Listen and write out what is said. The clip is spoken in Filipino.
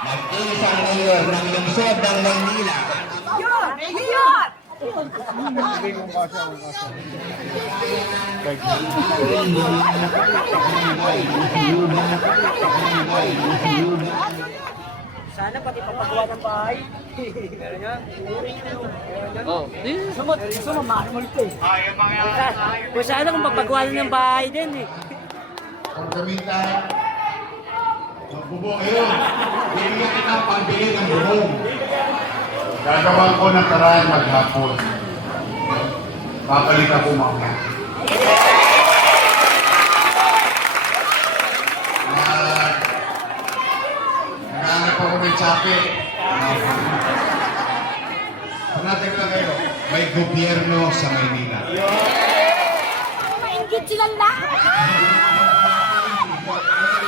Nag-iisang mayor ng lungsod ng Maynila. Yun! Yun! Sana pati papagawa ng bahay. Oh, Sumot, mahamulto eh. Kung sana kung papagawa ng bahay din eh. Kung gamitan, magbubong ngayon. Bibigyan kita ang pambili ng bubong. Gagawan ko ng karaan maghapon. Babalik ako mamaya. Naghanap ako ng tsape. Panatin lang kayo, may gobyerno sa Maynila. Maingit sila lahat!